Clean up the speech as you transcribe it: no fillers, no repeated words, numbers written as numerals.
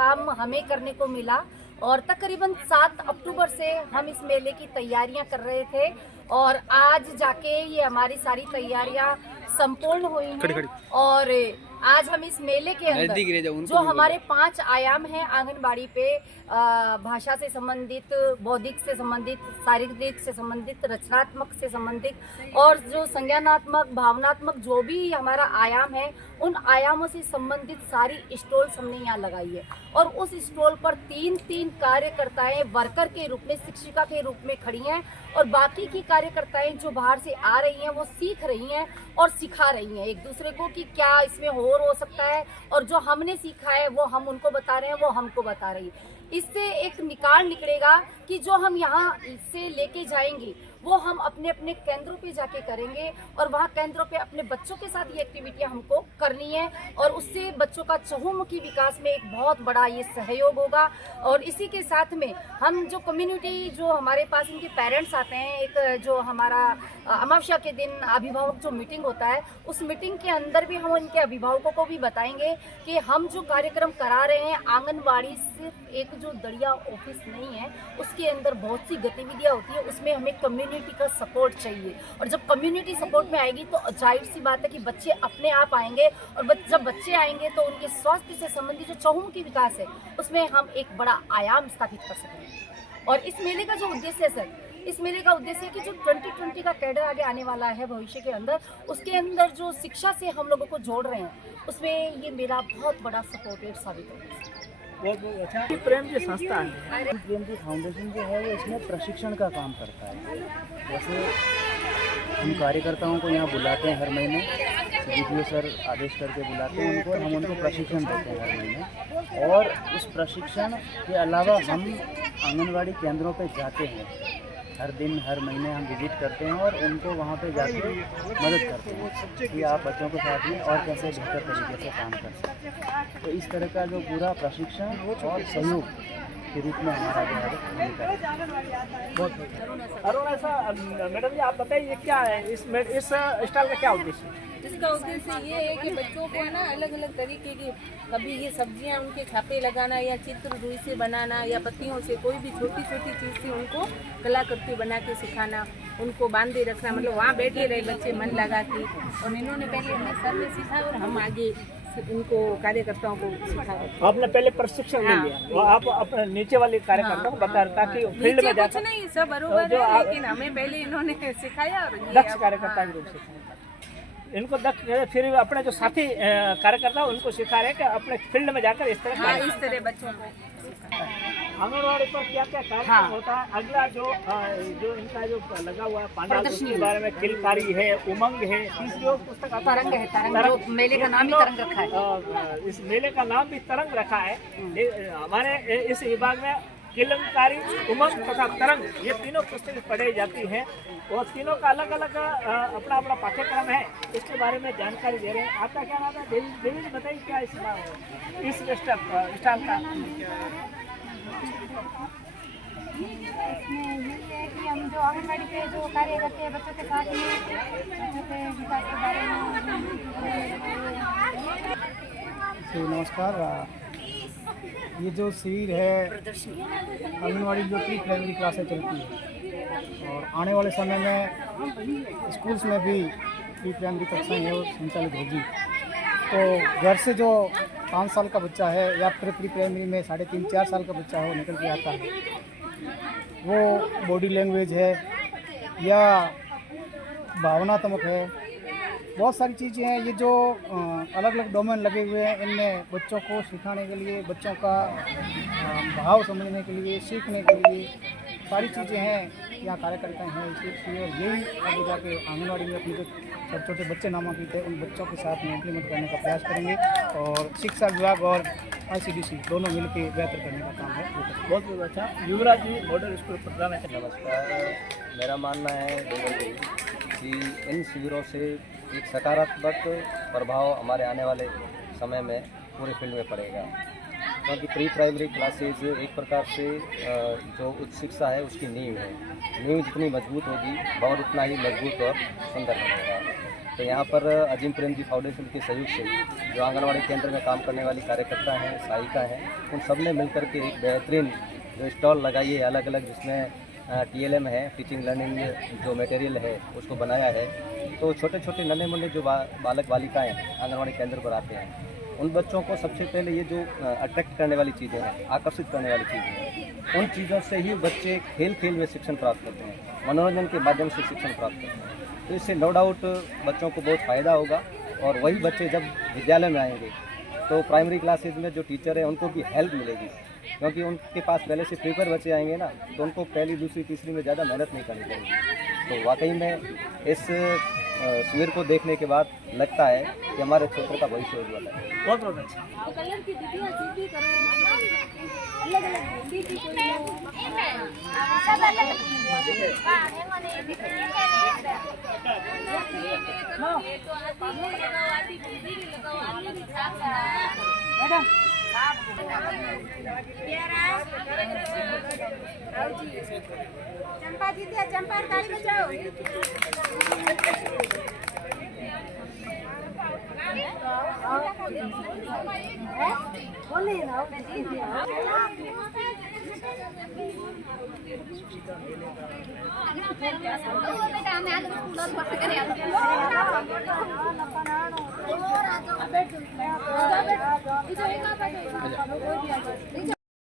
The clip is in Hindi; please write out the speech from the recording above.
काम हमें करने को मिला और तकरीबन 7 अक्टूबर से हम इस मेले की तैयारियां कर रहे थे और आज जाके ये हमारी सारी तैयारियां संपूर्ण हुई हैं। और आज हम इस मेले के अंदर जो हमारे 5 आयाम हैं आंगनबाड़ी पे, भाषा से संबंधित, बौद्धिक से संबंधित, शारीरिक से संबंधित, रचनात्मक से संबंधित और जो संज्ञानात्मक, भावनात्मक जो भी हमारा आयाम है, उन आयामों से संबंधित सारी स्टॉल्स हमने यहाँ लगाई है। और उस स्टॉल पर 3 कार्यकर्ताएं वर्कर के रूप में, शिक्षिका के रूप में खड़ी हैं और बाकी की कार्यकर्ताएं जो बाहर से आ रही हैं वो सीख रही हैं और सिखा रही हैं एक दूसरे को कि क्या इसमें और हो सकता है, और जो हमने सीखा है वो हम उनको बता रहे हैं, वो हमको बता रही है। इससे एक निकाल निकलेगा कि जो हम यहाँ से लेके जाएंगे वो हम अपने अपने केंद्रों पे जाके करेंगे और वहाँ केंद्रों पे अपने बच्चों के साथ ये एक्टिविटियाँ हमको करनी है और उससे बच्चों का चहुमुखी विकास में एक बहुत बड़ा ये सहयोग होगा। और इसी के साथ में हम जो कम्युनिटी, जो हमारे पास इनके पेरेंट्स आते हैं, एक जो हमारा अमावस्या के दिन अभिभावक जो मीटिंग होता है, उस मीटिंग के अंदर भी हम उनके अभिभावकों को भी बताएंगे कि हम जो कार्यक्रम करा रहे हैं, आंगनबाड़ी सिर्फ एक जो दड़िया ऑफिस नहीं है, उसके अंदर बहुत सी गतिविधियाँ होती है, उसमें हमें कम्युनिटी का सपोर्ट चाहिए। और जब कम्युनिटी सपोर्ट में आएगी तो जाहिर सी बात है कि बच्चे अपने आप आएंगे और जब बच्चे आएंगे तो उनके स्वास्थ्य से संबंधित जो चहुमुखी विकास है उसमें हम एक बड़ा आयाम स्थापित कर सकेंगे। और इस मेले का जो उद्देश्य है सर, इस मेले का उद्देश्य है कि जो 2020 का कैडर आगे आने वाला है भविष्य के अंदर, उसके अंदर जो शिक्षा से हम लोगों को जोड़ रहे हैं, उसमें ये मेला बहुत बड़ा सपोर्टेड साबित होगा। बहुत अच्छा। प्रेम जी संस्था है, प्रेम जी फाउंडेशन जो है वो इसमें प्रशिक्षण का काम करता है। जैसे हम कार्यकर्ताओं को यहाँ बुलाते हैं हर महीने, डीपीओ सर आदेश करके बुलाते हैं उनको, हम उनको प्रशिक्षण देते हैं हर महीने। और उस प्रशिक्षण के अलावा हम आंगनवाड़ी केंद्रों पे जाते हैं, हर दिन हर महीने हम विजिट करते हैं और उनको वहाँ पे जाके मदद करते हैं कि आप बच्चों के साथ में और कैसे बेहतर तरीके से काम कर सकते हैं। तो इस तरह का जो पूरा प्रशिक्षण और सहयोग के रूप में हमारा जो है बहुत अरुण, ऐसा मैडम जी आप बताइए क्या है इस स्टॉल का क्या उद्देश्य है? इसका उद्देश्य ये है कि बच्चों को है ना अलग अलग तरीके की, कभी ये सब्जियां उनके छापे लगाना या चित्र रुई से बनाना या पत्तियों से कोई भी छोटी छोटी चीज़ से उनको कलाकृति बना के सिखाना, उनको बांधे रखना, मतलब वहाँ बैठे रहे बच्चे मन लगा के। और इन्होंने पहले हमें सर ने सिखाया और हम आगे उनको कार्यकर्ताओं को सिखा रहे। आपने पहले प्रशिक्षण ले लिया, तो आप अपने नीचे वाले कार्यकर्ताओं को बता रहे ताकि फील्ड में कुछ नहीं सब बरोबर है, लेकिन हमें पहले इन्होंने सिखाया और दक्ष कार्यकर्ता के रूप से इनको दक्ष, फिर अपने जो साथी कार्यकर्ता उनको सिखा रहे हैं कि अपने फील्ड में जाकर इस तरह बच्चों को आंगनबाड़ी पर क्या क्या कार्यक्रम होता है। अगला जो इनका जो लगा हुआ है पांडाल, उसके बारे में किलकारी है, उमंग है, तीसरी और पुस्तक तरंग है, तरंग मेले का नाम भी तरंग रखा है। इस मेले का नाम भी तरंग रखा है। हमारे इस विभाग में किलकारी, उमंग तथा तरंग, ये तीनों पुस्तकें पढ़ाई जाती हैं और तीनों का अलग अलग अपना अपना पाठ्यक्रम है, इसके बारे में जानकारी दे रहे हैं। आपका क्या नाम है? देवी जी बताइए क्या इस स्टॉल का? इसमें ये है कि हम जो आंगनबाड़ी पे जो कार्य करते हैं बच्चों के साथ में, बच्चों के विकास के बारे में। नमस्कार। ये जो शिविर है आंगनवाड़ी जो प्री प्राइमरी क्लासें चलती है और आने वाले समय में स्कूल्स में भी प्री प्राइमरी कक्षाएँ हैं वो संचालित होगी। तो घर से जो 5 साल का बच्चा है या फिर प्री प्राइमरी में 3.5-4 साल का बच्चा है वो निकल के आता है, वो बॉडी लैंग्वेज है या भावनात्मक है, बहुत सारी चीज़ें हैं। ये जो अलग अलग डोमेन लगे हुए हैं, इनमें बच्चों को सिखाने के लिए, बच्चों का भाव समझने के लिए, सीखने के लिए सारी चीज़ें हैं। यहाँ कार्यकर्ता हैं इसलिए, और यही आगे जाके आंगनबाड़ी में अपने जो छोटे छोटे बच्चे नामांकित हैं उन बच्चों के साथ में इम्प्लीमेंट करने का प्रयास करेंगे और शिक्षा विभाग और ICDC दोनों मिलकर बेहतर करने का काम है। बहुत बहुत अच्छा। युवराज जी मॉडल स्कूल प्रधान। नमस्कार। मेरा मानना है कि इन शिविरों से एक सकारात्मक प्रभाव हमारे आने वाले समय में पूरे फील्ड में पड़ेगा, क्योंकि प्री प्राइमरी क्लासेज एक प्रकार से जो उच्च शिक्षा है उसकी नींव है। नींव जितनी मजबूत होगी भवन उतना ही मजबूत और सुंदर बनेगा। तो यहाँ पर अजीम प्रेम जी फाउंडेशन के सहयोग से जो आंगनवाड़ी केंद्र में काम करने वाली कार्यकर्ता हैं, सहायिका हैं, उन सब ने मिलकर के एक बेहतरीन जो स्टॉल लगाई है अलग अलग, जिसमें TLM है, टीचिंग लर्निंग जो मटेरियल है उसको बनाया है। तो छोटे छोटे नन्हे मुन्ने जो बालक बालिकाएँ आंगनवाड़ी केंद्र पर आते हैं, उन बच्चों को सबसे पहले ये जो अट्रैक्ट करने वाली चीज़ें हैं, आकर्षित करने वाली चीज़ें हैं, उन चीज़ों से ही बच्चे खेल खेल में शिक्षण प्राप्त करते हैं, मनोरंजन के माध्यम से शिक्षण प्राप्त करते हैं। तो इससे नो डाउट बच्चों को बहुत फ़ायदा होगा। और वही बच्चे जब विद्यालय में आएंगे तो प्राइमरी क्लासेज में जो टीचर है उनको भी हेल्प मिलेगी, क्योंकि उनके पास पहले से प्रिपेयर बच्चे आएंगे ना, तो उनको पहली दूसरी तीसरी में ज़्यादा मेहनत नहीं करनी पड़ेगी। तो वाकई में इस शिविर को देखने के बाद लगता है कि हमारे क्षेत्र का भविष्य उज्ज्वल है। बहुत बहुत अच्छा। तो कलर की डिब्बियां सीधी करो, अलग अलग हिंदी की कोई सब अलग मैडम चंपा जी दिया, चंपा ताली बजाओ। बोले ना बेटा हमें आज स्कूल पढ़ कर